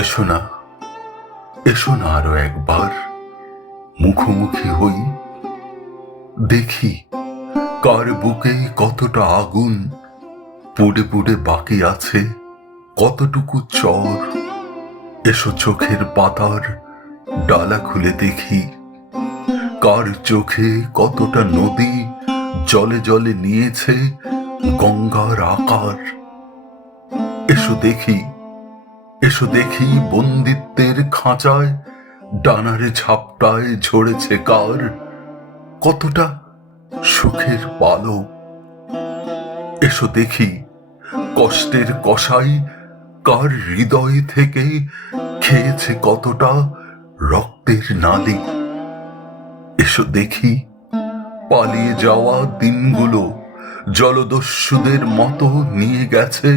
এসো না, এসো না আরো একবার মুখোমুখি হই। দেখি কার বুকে কতটা আগুন পুড়ে পুড়ে বাকি আছে, কতটুকু চর। এসো চোখের পাতার ডালা খুলে দেখি কার চোখে কতটা নদী জলে জলে নিয়েছে গঙ্গার আকার। এসো দেখি, এসো দেখি বন্দিত্বের খাঁচায় ডানারে ঝাপটায় ঝরেছে কার কতটা সুখের পালক। এসো দেখি কষ্টের কষাই কার হৃদয় থেকে খেয়েছে কতটা রক্তের নালি। এসো দেখি পালিয়ে যাওয়া দিনগুলো জলদস্যুদের মতো নিয়ে গেছে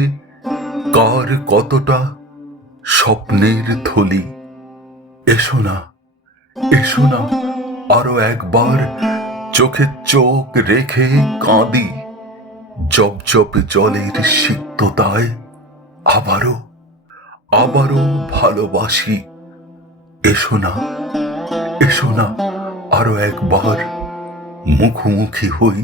কার কতটা স্বপ্নের থলি। এসো না, এসো না আরো একবার চোখে চোখ রেখে কাঁদি জপ জলের সিক্ততায়। আবারও আবারও ভালোবাসি। এসো না, এসো না আরো একবার মুখোমুখি হই।